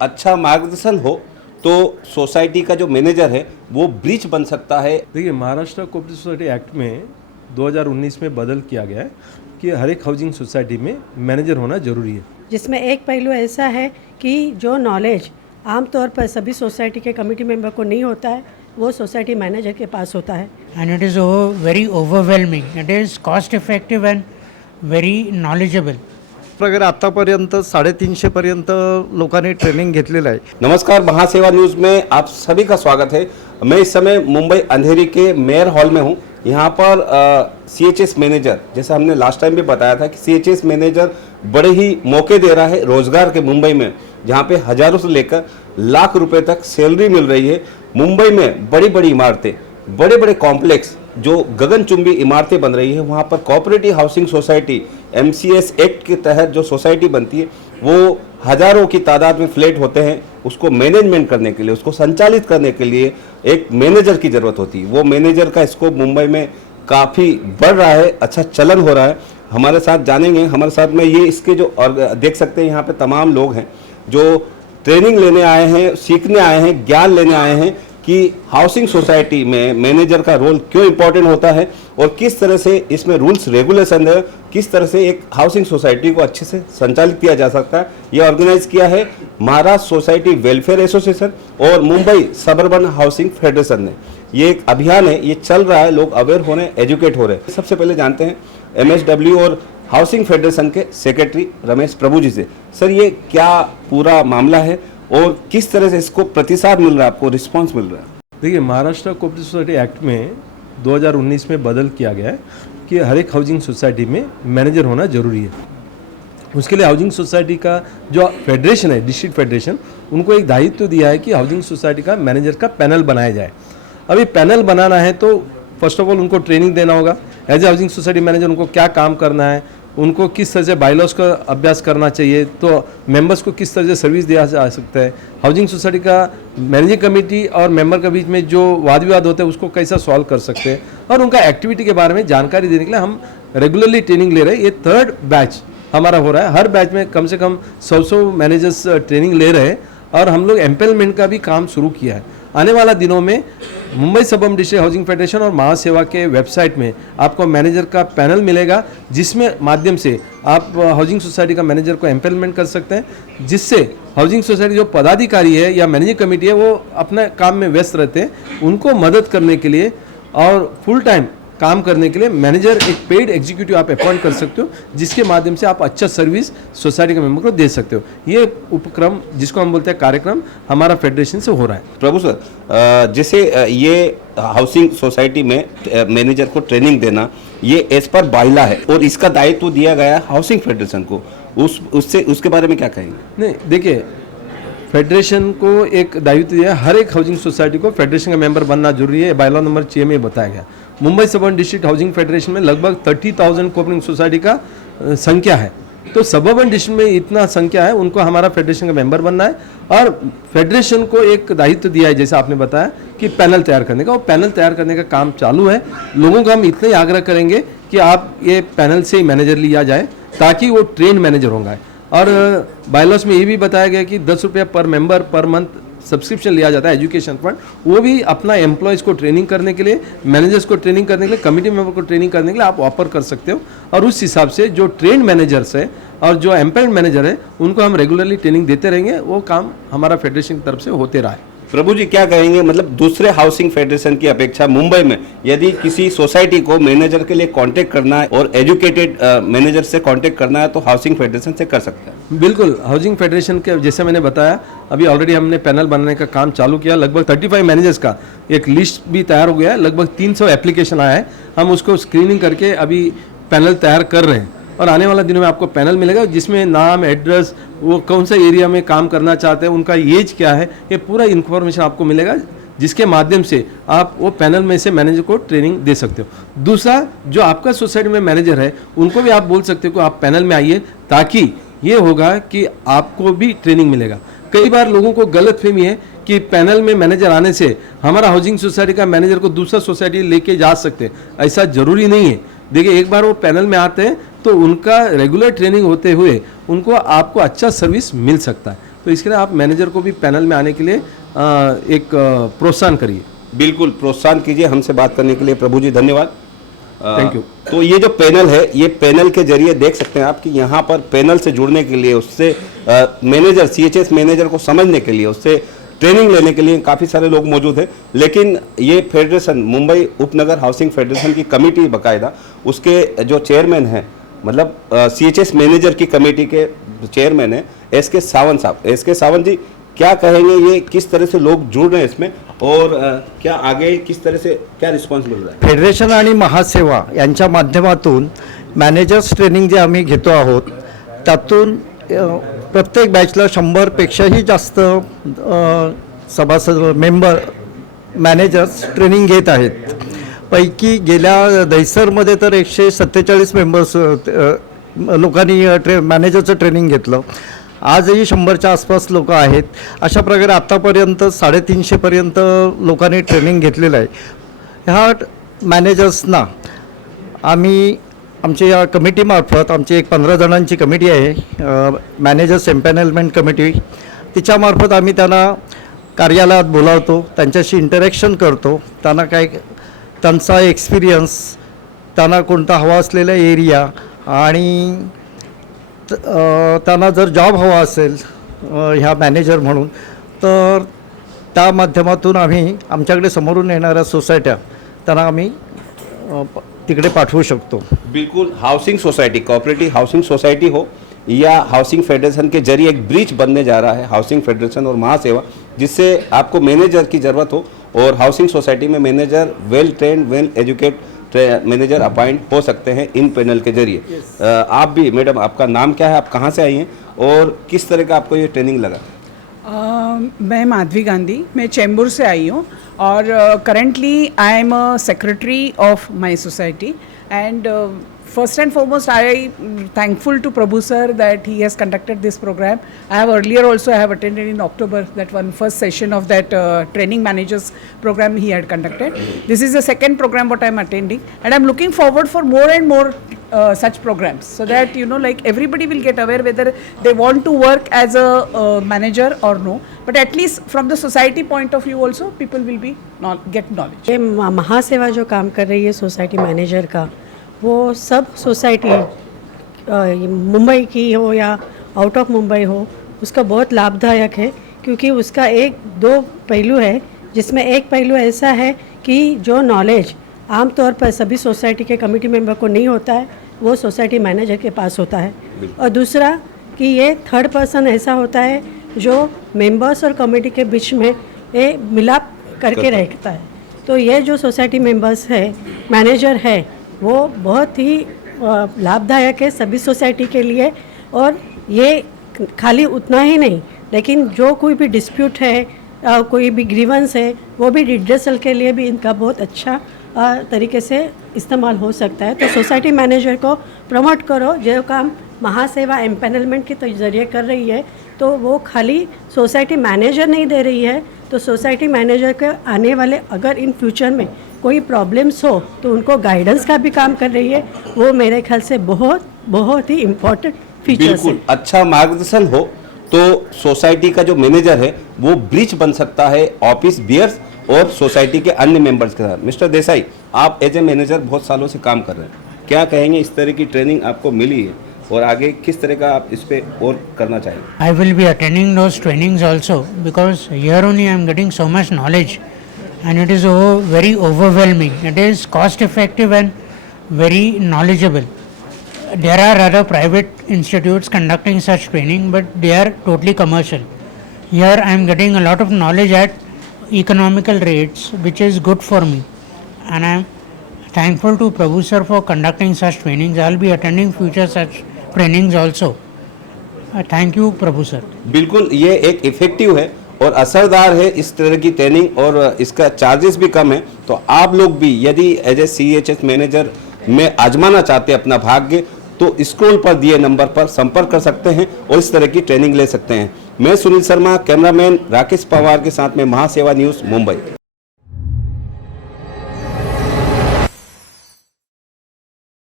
अच्छा मार्गदर्शन हो तो सोसाइटी का जो मैनेजर है वो ब्रिज बन सकता है। देखिए, महाराष्ट्र कोऑपरेटिव सोसाइटी एक्ट में 2019 में बदल किया गया है कि हर एक हाउसिंग सोसाइटी में मैनेजर होना जरूरी है, जिसमें एक पहलू ऐसा है कि जो नॉलेज आमतौर पर सभी सोसाइटी के कमेटी मेंबर को नहीं होता है वो सोसाइटी मैनेजर के पास होता है। And it is very overwhelming. It is cost effective and very knowledgeable. प्रकारे आतापर्यंत 350 पर्यंत लोकांनी ट्रेनिंग घेतलेलं आहे। नमस्कार, महासेवा न्यूज़ में आप सभी का स्वागत है। मैं इस समय मुंबई अंधेरी के मेयर हॉल में हूँ। यहाँ पर CHS मैनेजर, जैसा हमने लास्ट टाइम भी बताया था कि CHS मैनेजर बड़े ही मौके दे रहा है रोजगार के मुंबई में, जहाँ पे हजारों से लेकर लाख रुपए तक सैलरी मिल रही है। मुंबई में बड़ी बड़ी इमारतें, बड़े बड़े कॉम्प्लेक्स जो गगनचुंबी इमारतें बन रही है, वहाँ पर cooperative housing society MCS act के तहत जो सोसाइटी बनती है वो हजारों की तादाद में फ्लैट होते हैं। उसको मैनेजमेंट करने के लिए, उसको संचालित करने के लिए एक मैनेजर की ज़रूरत होती है। वो मैनेजर का स्कोप मुंबई में काफ़ी बढ़ रहा है, अच्छा चलन हो रहा है। हमारे साथ जानेंगे, हमारे साथ में ये इसके जो और देख सकते हैं यहाँ पे तमाम लोग हैं जो ट्रेनिंग लेने आए हैं, सीखने आए हैं, ज्ञान लेने आए हैं कि हाउसिंग सोसाइटी में मैनेजर का रोल क्यों इम्पोर्टेंट होता है और किस तरह से इसमें रूल्स रेगुलेशन है, किस तरह से एक हाउसिंग सोसाइटी को अच्छे से संचालित किया जा सकता है। यह ऑर्गेनाइज किया है महाराष्ट्र सोसाइटी वेलफेयर एसोसिएशन और मुंबई सबर्बन हाउसिंग फेडरेशन ने। ये एक अभियान है, ये चल रहा है, लोग अवेयर हो रहे हैं, एजुकेट हो रहे हैं। सबसे पहले जानते हैं MSW और हाउसिंग फेडरेशन के सेक्रेटरी रमेश प्रभु जी से। सर, ये क्या पूरा मामला है और किस तरह से इसको प्रतिसाद मिल रहा है, आपको रिस्पांस मिल रहा है? देखिए, महाराष्ट्र कोऑपरेटिव सोसाइटी एक्ट में 2019 में बदल किया गया है कि हर एक हाउसिंग सोसाइटी में मैनेजर होना जरूरी है। उसके लिए हाउसिंग सोसाइटी का जो फेडरेशन है, डिस्ट्रिक्ट फेडरेशन, उनको एक दायित्व दिया है कि हाउसिंग सोसाइटी का मैनेजर का पैनल बनाया जाए। अभी पैनल बनाना है तो फर्स्ट ऑफ ऑल उनको ट्रेनिंग देना होगा। As a housing society manager उनको क्या काम करना है, उनको किस तरह से बायलॉज का अभ्यास करना चाहिए, तो मेंबर्स को किस तरह से सर्विस दिया जा सकता है, हाउसिंग सोसाइटी का मैनेजिंग कमेटी और मेंबर के बीच में जो वाद विवाद होते हैं उसको कैसा सॉल्व कर सकते हैं, और उनका एक्टिविटी के बारे में जानकारी देने के लिए हम रेगुलरली ट्रेनिंग ले रहे हैं। ये 3rd बैच हमारा हो रहा है। हर बैच में कम से कम 100 मैनेजर्स ट्रेनिंग ले रहे हैं और हम लोग एम्पेलमेंट का भी काम शुरू किया है। आने वाला दिनों में मुंबई सबम डिस्ट्रिक्ट हाउसिंग फेडरेशन और महासेवा के वेबसाइट में आपको मैनेजर का पैनल मिलेगा, जिसमें माध्यम से आप हाउसिंग सोसाइटी का मैनेजर को एम्पेलमेंट कर सकते हैं, जिससे हाउसिंग सोसाइटी जो पदाधिकारी है या मैनेजिंग कमेटी है वो अपने काम में व्यस्त रहते हैं, उनको मदद करने के लिए और फुल टाइम काम करने के लिए मैनेजर एक पेड एग्जीक्यूटिव आप अपॉइंट कर सकते हो, जिसके माध्यम से आप अच्छा सर्विस सोसाइटी के मेंबर को दे सकते हो। ये उपक्रम, जिसको हम बोलते हैं कार्यक्रम, हमारा फेडरेशन से हो रहा है। प्रभु सर, जैसे ये हाउसिंग सोसाइटी में मैनेजर को ट्रेनिंग देना ये एज पर बाइला है और इसका दायित्व दिया गया है हाउसिंग फेडरेशन को, उसके बारे में क्या कहेंगे? नहीं, देखिए, फेडरेशन को एक दायित्व दिया है, हर एक हाउसिंग सोसाइटी को फेडरेशन का मेंबर बनना जरूरी है। बायलॉ नंबर 6 में बताया गया। Mumbai suburban district housing federation में लगभग 30,000 कोऑपरेटिव सोसाइटी का संख्या है, तो सबर्बन डिस्ट्रिक्ट में इतना संख्या है, उनको हमारा फेडरेशन का मेंबर बनना है। और फेडरेशन को एक दायित्व दिया है, जैसा आपने बताया, कि पैनल तैयार करने का। वो पैनल तैयार करने का काम चालू है। लोगों को हम इतना ही आग्रह करेंगे कि आप ये पैनल से ही मैनेजर लिया जाए ताकि वो ट्रेन मैनेजर होंगे। और बायलॉस में ये भी बताया गया कि 10 रुपया पर मेंबर पर मंथ सब्सक्रिप्शन लिया जाता है एजुकेशन फंड, वो भी अपना एम्प्लॉयज़ को ट्रेनिंग करने के लिए, मैनेजर्स को ट्रेनिंग करने के लिए, कमेटी मेंबर को ट्रेनिंग करने के लिए आप ऑफर कर सकते हो। और उस हिसाब से जो ट्रेन मैनेजर्स है और जो एम्प्लॉयड मैनेजर है उनको हम रेगुलरली ट्रेनिंग देते रहेंगे। वो काम हमारा फेडरेशन की तरफ से होते रहा है। प्रभु जी, क्या कहेंगे, मतलब दूसरे हाउसिंग फेडरेशन की अपेक्षा मुंबई में यदि किसी सोसाइटी को मैनेजर के लिए कांटेक्ट करना है और एजुकेटेड मैनेजर से कांटेक्ट करना है तो हाउसिंग फेडरेशन से कर सकते हैं? बिल्कुल, हाउसिंग फेडरेशन के जैसे मैंने बताया, अभी ऑलरेडी हमने पैनल बनाने का काम चालू किया। लगभग 35 मैनेजर्स का एक लिस्ट भी तैयार हो गया है। लगभग 300 एप्लीकेशन आया है। हम उसको स्क्रीनिंग करके अभी पैनल तैयार कर रहे हैं और आने वाला दिनों में आपको पैनल मिलेगा, जिसमें नाम, एड्रेस, वो कौन सा एरिया में काम करना चाहते हैं, उनका एज क्या है, ये पूरा इन्फॉर्मेशन आपको मिलेगा, जिसके माध्यम से आप वो पैनल में से मैनेजर को ट्रेनिंग दे सकते हो। दूसरा, जो आपका सोसाइटी में मैनेजर है उनको भी आप बोल सकते हो कि आप पैनल में आइए, ताकि ये होगा कि आपको भी ट्रेनिंग मिलेगा। कई बार लोगों को गलतफहमी है कि पैनल में मैनेजर आने से हमारा हाउसिंग सोसाइटी का मैनेजर को दूसरा सोसाइटी लेके जा सकते हैं। ऐसा जरूरी नहीं है। देखिए, एक बार वो पैनल में आते हैं तो उनका रेगुलर ट्रेनिंग होते हुए उनको आपको अच्छा सर्विस मिल सकता है। तो इसके लिए आप मैनेजर को भी पैनल में आने के लिए एक प्रोत्साहन करिए। बिल्कुल प्रोत्साहन कीजिए। हमसे बात करने के लिए प्रभु जी धन्यवाद। Thank you. तो ये जो पैनल है, ये पैनल के जरिए देख सकते हैं आप कि यहाँ पर पैनल से जुड़ने के लिए, उससे मैनेजर, सीएचएस मैनेजर को समझने के लिए, उससे ट्रेनिंग लेने के लिए काफ़ी सारे लोग मौजूद हैं। लेकिन ये फेडरेशन, मुंबई उपनगर हाउसिंग फेडरेशन की कमेटी बाकायदा, उसके जो चेयरमैन हैं, मतलब सीएचएस मैनेजर की कमेटी के चेयरमैन है एसके सावंत साहब। एसके सावंत जी, क्या कहेंगे, ये किस तरह से लोग जुड़ रहे हैं इसमें, और क्या आगे किस तरह से क्या रिस्पॉन्स मिल रहा है? फेडरेशन आणि महासेवा यांच्या माध्यमातून मॅनेजर्स ट्रेनिंग जे आम्ही घेतो आहोत, त्यातून प्रत्येक बॅचला 100पेक्षाही जास्त सभासद मेंबर मॅनेजर्स ट्रेनिंग घेत आहेत। पैकी गेल्या दहिसरमध्ये तर 147 मेंबर्स लोकांनी मॅनेजरचं ट्रेनिंग घेतलं। आजही 100च्या आसपास लोक आहेत। अशा प्रकारे आत्तापर्यंत 350पर्यंत लोकांनी ट्रेनिंग घेतलेलं आहे। ह्या मॅनेजर्सना आम्ही आमच्या या कमिटीमार्फत, आमची एक 15 जणांची कमिटी आहे, मॅनेजर्स एम्पॅनलमेंट कमिटी, तिच्यामार्फत आम्ही त्यांना कार्यालयात बोलावतो, त्यांच्याशी इंटरॅक्शन करतो, त्यांना काय त्यांचा एक्सपिरियन्स, त्यांना कोणता हवा असलेला एरिया, आणि त्यांना जर जॉब हवा असेल ह्या मॅनेजर म्हणून, तर त्या माध्यमातून आम्ही आमच्याकडे समोरून येणाऱ्या सोसायट्या त्यांना आम्ही तिकडे पाठवू शकतो। बिल्कुल, housing society, cooperative housing society हो या हाउसिंग फेडरेशन के जरिए एक ब्रिज बनने जा रहा है, हाउसिंग फेडरेशन और महासेवा, जिससे आपको मैनेजर की ज़रूरत हो और हाउसिंग सोसाइटी में manager well trained, well educate manager appoint हो सकते हैं इन पैनल के जरिए। आप भी मैडम, आपका नाम क्या है, आप कहाँ से आई हैं और किस तरह का आपको ये ट्रेनिंग लगा? मैं माधवी गांधी, मैं चेंबूर से आई हूँ और currently I am a secretary of my society and first and foremost I thankful to Prabhu sir that he has conducted this program. I have earlier also attended in October that one first session of that training managers program he had conducted. This is the second program what I am attending, and I am looking forward for more and more such programs, so that like everybody will get aware whether they want to work as a manager or no, but at least from the society point of view also people will be get knowledge. ये महासेवा जो काम कर रही है society manager का, वो सब society Mumbai की हो या आउट ऑफ मुंबई हो, उसका बहुत लाभदायक है, क्योंकि उसका एक दो पहलू है, जिसमें एक पहलू ऐसा है कि जो नॉलेज आमतौर पर सभी सोसाइटी के कमेटी मेंबर को नहीं होता है, वो सोसाइटी मैनेजर के पास होता है। और दूसरा कि ये थर्ड पर्सन ऐसा होता है जो मेंबर्स और कमेटी के बीच में ये मिलाप करके रखता है। तो ये जो सोसाइटी मेंबर्स है, मैनेजर है, वो बहुत ही लाभदायक है सभी सोसाइटी के लिए। और ये खाली उतना ही नहीं, लेकिन जो कोई भी डिस्प्यूट है, कोई भी ग्रीवेंस है, वो भी रिड्रेसल के लिए भी इनका बहुत अच्छा तरीके से इस्तेमाल हो सकता है। तो सोसाइटी मैनेजर को प्रमोट करो, जो काम महासेवा एम्पैनलमेंट के जरिए कर रही है, तो वो खाली सोसाइटी मैनेजर नहीं दे रही है, तो सोसाइटी मैनेजर के आने वाले अगर इन फ्यूचर में कोई प्रॉब्लम्स हो तो उनको गाइडेंस का भी काम कर रही है। वो मेरे ख्याल से बहुत बहुत ही इम्पोर्टेंट फीचर्स है। बिल्कुल, अच्छा मार्गदर्शन हो तो सोसाइटी का जो मैनेजर है वो ब्रिज बन सकता है ऑफिस बियर्स और सोसाइटी के अन्य मेंबर्स के साथ। मिस्टर देसाई, आप एज ए मैनेजर बहुत सालों से काम कर रहे हैं, क्या कहेंगे, इस तरह की ट्रेनिंग आपको मिली है और आगे किस तरह का आप इस पे और करना चाहिए? I will be attending those trainings also, because here only I am getting so much knowledge, and it is very overwhelming. It is cost effective and very knowledgeable. There are other private institutes conducting such training, but they are totally commercial. Here I am getting a lot of knowledge at economical rates, which is good for me, and I am thankful to Prabhu sir for conducting such trainings. I will be attending future such trainings also. Thank you Prabhu sir. बिल्कुल, ये एक effective है और असरदार है इस तरह की ट्रेनिंग, और इसका चार्जेस भी कम है। तो आप लोग भी यदि एज ए CHS मैनेजर में आजमाना चाहते हैं अपना भाग्य, तो स्क्रोल पर दिए नंबर पर संपर्क कर सकते हैं और इस तरह की ट्रेनिंग ले सकते हैं। मैं सुनील शर्मा, कैमरामैन राकेश पवार के साथ में महासेवा न्यूज़ मुंबई।